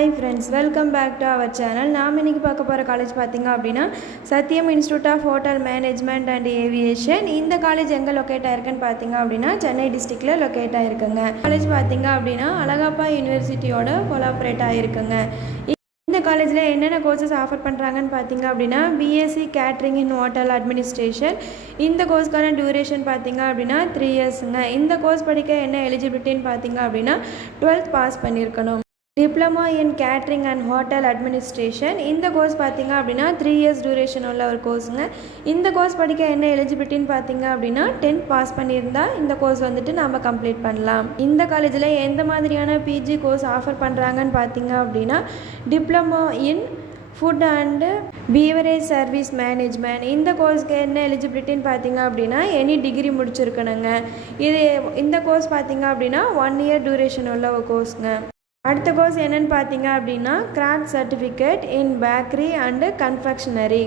Hi friends, welcome back to our channel. நாம் இன்னைக்கு பார்க்க போற காலேஜ் பாத்தீங்க அப்படினா Sathyam institute of hotel management and aviation. இந்த காலேஜ் எங்க லொகேட் ஆயிருக்குன்னு பாத்தீங்க அப்படினா சென்னை டிஸ்ட்ரிக்ட்ல லொகேட் ஆயிருக்குங்க. காலேஜ் பாத்தீங்க அப்படினா அழகப்பா யுனிவர்சிட்டியோட கொலாபரேட் ஆயிருக்குங்க. இந்த காலேஜ்ல என்னென்ன கோர்சஸ் ஆஃபர் பண்றாங்கன்னு பாத்தீங்க அப்படினா பிஎஸ்சி கேட்டரிங் இன் ஹோட்டல் அட்மினிஸ்ட்ரேஷன். இந்த கோர்ஸ்க்கான டியூரேஷன் பாத்தீங்க அப்படினா 3 இயர்ஸ்ங்க. இந்த கோர்ஸ் படிக்க என்ன எலிஜிபிலிட்டின்னு பாத்தீங்க அப்படினா 12th பாஸ் பண்ணியிருக்கணும். Diploma in catering and hotel administration. இந்த கோர்ஸ் பார்த்தீங்க அப்படின்னா 3 இயர்ஸ் டியூரேஷன் உள்ள ஒரு கோர்ஸுங்க. இந்த கோர்ஸ் படிக்க என்ன எலிஜிபிலிட்டின்னு பார்த்தீங்க அப்படின்னா 10th பாஸ் பண்ணியிருந்தா இந்த கோர்ஸ் வந்துட்டு நாம் கம்ப்ளீட் பண்ணலாம். இந்த காலேஜில் எந்த மாதிரியான பிஜி கோர்ஸ் ஆஃபர் பண்ணுறாங்கன்னு பார்த்தீங்க அப்படின்னா diploma in food and beverage service management. இந்த கோர்ஸ்க்கு என்ன எலிஜிபிலிட்டின்னு பார்த்தீங்க அப்படின்னா எனி டிகிரி முடிச்சிருக்கணுங்க. இந்த கோர்ஸ் பார்த்தீங்க அப்படின்னா 1 இயர் டியூரேஷன் உள்ள ஒரு கோர்ஸுங்க. அடுத்த கோர்ஸ் என்னன்னு பார்த்தீங்க அப்படின்னா craft certificate in bakery and confectionery.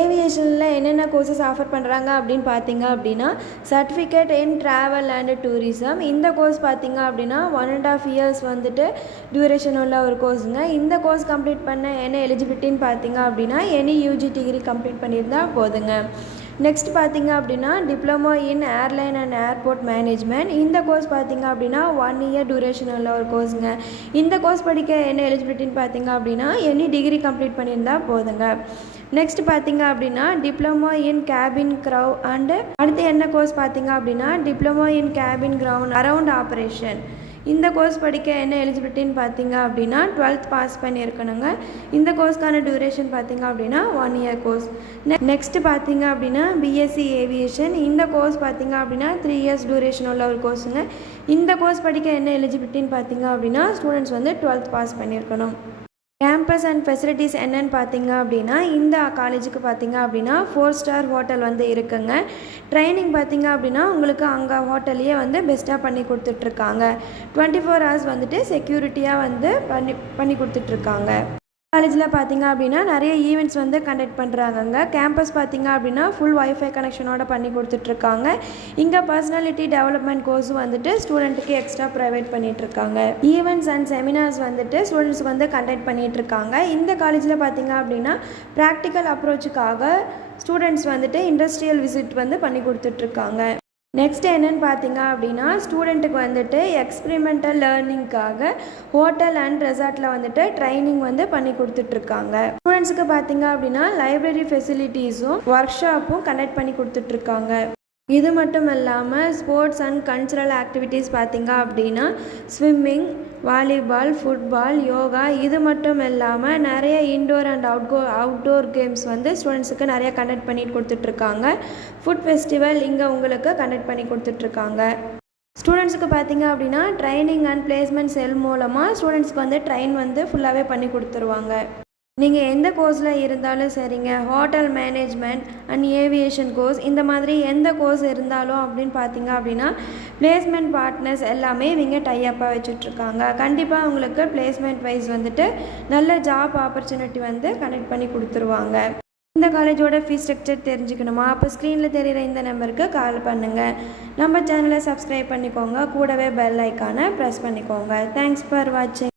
ஏவியேஷனில் என்னென்ன கோர்சஸ் ஆஃபர் பண்ணுறாங்க அப்படின்னு பார்த்தீங்க அப்படின்னா certificate in travel and tourism. இந்த கோர்ஸ் பார்த்தீங்க அப்படின்னா 1.5 இயர்ஸ் வந்துட்டு டியூரேஷன் உள்ள ஒரு கோர்ஸுங்க. இந்த கோர்ஸ் கம்ப்ளீட் பண்ண என்ன எலிஜிபிலிட்டின்னு பார்த்தீங்க அப்படின்னா எனி யூஜி டிகிரி கம்ப்ளீட் பண்ணியிருந்தால் போதுங்க. நெக்ஸ்ட் பார்த்தீங்க அப்படின்னா diploma in airline and airport management. இந்த கோர்ஸ் பார்த்தீங்க அப்படின்னா 1 இயர் டியூரேஷன் உள்ள ஒரு கோர்ஸுங்க. இந்த கோர்ஸ் படிக்க என்ன எலிஜிபிலிட்டின்னு பார்த்தீங்க அப்படின்னா எனி டிகிரி கம்ப்ளீட் பண்ணியிருந்தால் போதுங்க. நெக்ஸ்ட் பார்த்தீங்க அப்படின்னா டிப்ளமோ இன் கேபின் க்ரௌ அண்டு அடுத்து என்ன கோர்ஸ் பார்த்தீங்க அப்படின்னா diploma in cabin ground around operation. இந்த கோர்ஸ் படிக்க என்ன எலிஜிபிலிட்டின்னு பார்த்தீங்க அப்படின்னா 12th பாஸ் பண்ணியிருக்கணுங்க. இந்த கோர்ஸ்க்கான டியூரேஷன் பார்த்தீங்க அப்படின்னா 1 இயர் கோர்ஸ். நெக்ஸ்ட் பார்த்தீங்க அப்படின்னா பிஎஸ்சி ஏவியேஷன். இந்த கோர்ஸ் பார்த்தீங்க அப்படின்னா 3 இயர்ஸ் டியூரேஷன் உள்ள ஒரு கோர்ஸுங்க. இந்த கோர்ஸ் படிக்க என்ன எலிஜிபிலிட்டின்னு பார்த்தீங்க அப்படின்னா ஸ்டூடெண்ட்ஸ் வந்து 12th பாஸ் பண்ணியிருக்கணும். கேம்பஸ் அண்ட் ஃபெசிலிட்டிஸ் என்னன்னு பார்த்தீங்க அப்படின்னா இந்த காலேஜுக்கு பார்த்தீங்க அப்படின்னா 4 ஸ்டார் ஹோட்டல் வந்து இருக்குங்க. ட்ரைனிங் பார்த்தீங்க அப்படின்னா உங்களுக்கு அங்கே ஹோட்டல்லையே வந்து பெஸ்ட்டாக பண்ணி கொடுத்துட்ருக்காங்க. 24 ஹவர்ஸ் வந்துட்டு செக்யூரிட்டியாக வந்து பண்ணி கொடுத்துட்ருக்காங்க. காலேஜில் பார்த்தீங்க அப்படின்னா நிறைய ஈவெண்ட்ஸ் வந்து கண்டக்ட் பண்ணுறாங்கங்க. கேம்பஸ் பார்த்தீங்க அப்படின்னா ஃபுல் வைஃபை கனெக்ஷனோட பண்ணி கொடுத்துட்ருக்காங்க. இங்கே பர்சனாலிட்டி டெவலப்மெண்ட் கோர்ஸும் வந்துட்டு ஸ்டூடெண்ட்டுக்கு எக்ஸ்ட்ரா ப்ரொவைட் பண்ணிகிட்ருக்காங்க. ஈவெண்ட்ஸ் அண்ட் செமினார்ஸ் வந்துட்டு ஸ்டூடெண்ட்ஸுக்கு வந்து கண்டக்ட் பண்ணிகிட்ருக்காங்க. இந்த காலேஜில் பார்த்தீங்க அப்படின்னா ப்ராக்டிக்கல் அப்ரோச்சுக்காக ஸ்டூடெண்ட்ஸ் வந்துட்டு இண்டஸ்ட்ரியல் விசிட் வந்து பண்ணி கொடுத்துட்ருக்காங்க. நெக்ஸ்ட் என்னென்னு பார்த்தீங்க அப்படின்னா ஸ்டூடெண்ட்டுக்கு வந்துட்டு எக்ஸ்பிரிமெண்டல் லேர்னிங்காக ஹோட்டல் அண்ட் ரெசார்ட்டில் வந்துட்டு ட்ரைனிங் வந்து பண்ணி கொடுத்துட்ருக்காங்க. ஸ்டூடெண்ட்ஸுக்கு பார்த்தீங்க அப்படின்னா லைப்ரரி ஃபெசிலிட்டிஸும் ஒர்க் ஷாப்பும் கண்டக்ட் பண்ணி கொடுத்துட்ருக்காங்க. இது மட்டும் இல்லாமல் ஸ்போர்ட்ஸ் அண்ட் கல்ச்சுரல் ஆக்டிவிட்டீஸ் பார்த்தீங்க அப்படின்னா ஸ்விம்மிங், வாலிபால், ஃபுட்பால், யோகா இது மட்டும் இல்லாமல் நிறைய இன்டோர் அண்ட் அவுட்டோர் கேம்ஸ் வந்து ஸ்டூடெண்ட்ஸுக்கு நிறைய கண்டக்ட் பண்ணி கொடுத்துட்ருக்காங்க. ஃபுட் ஃபெஸ்டிவல் இங்கே உங்களுக்கு கண்டக்ட் பண்ணி கொடுத்துட்ருக்காங்க. ஸ்டூடெண்ட்ஸுக்கு பார்த்தீங்க அப்படின்னா ட்ரைனிங் அண்ட் பிளேஸ்மெண்ட் செல் மூலமாக ஸ்டூடெண்ட்ஸ்க்கு வந்து ட்ரெயின் வந்து ஃபுல்லாகவே பண்ணி கொடுத்துருவாங்க. நீங்கள் எந்த கோர்ஸில் இருந்தாலும் சரிங்க, hotel management and aviation course இந்த மாதிரி எந்த கோர்ஸ் இருந்தாலும் அப்படின்னு பார்த்தீங்க அப்படின்னா பிளேஸ்மெண்ட் பார்ட்னர்ஸ் எல்லாமே இவங்க டைஅப்பாக வச்சுட்ருக்காங்க. கண்டிப்பாக உங்களுக்கு பிளேஸ்மெண்ட் வைஸ் வந்துட்டு நல்ல ஜாப் ஆப்பர்ச்சுனிட்டி வந்து கனெக்ட் பண்ணி கொடுத்துருவாங்க. இந்த காலேஜோட ஃபீஸ் ஸ்ட்ரக்சர் தெரிஞ்சுக்கணுமா? அப்போ ஸ்க்ரீனில் தெரிகிற இந்த நம்பருக்கு கால் பண்ணுங்கள். நம்ம சேனலை சப்ஸ்கிரைப் பண்ணிக்கோங்க. கூடவே பெல் ஐக்கானை ப்ரெஸ் பண்ணிக்கோங்க. தேங்க்ஸ் ஃபார் வாட்சிங்.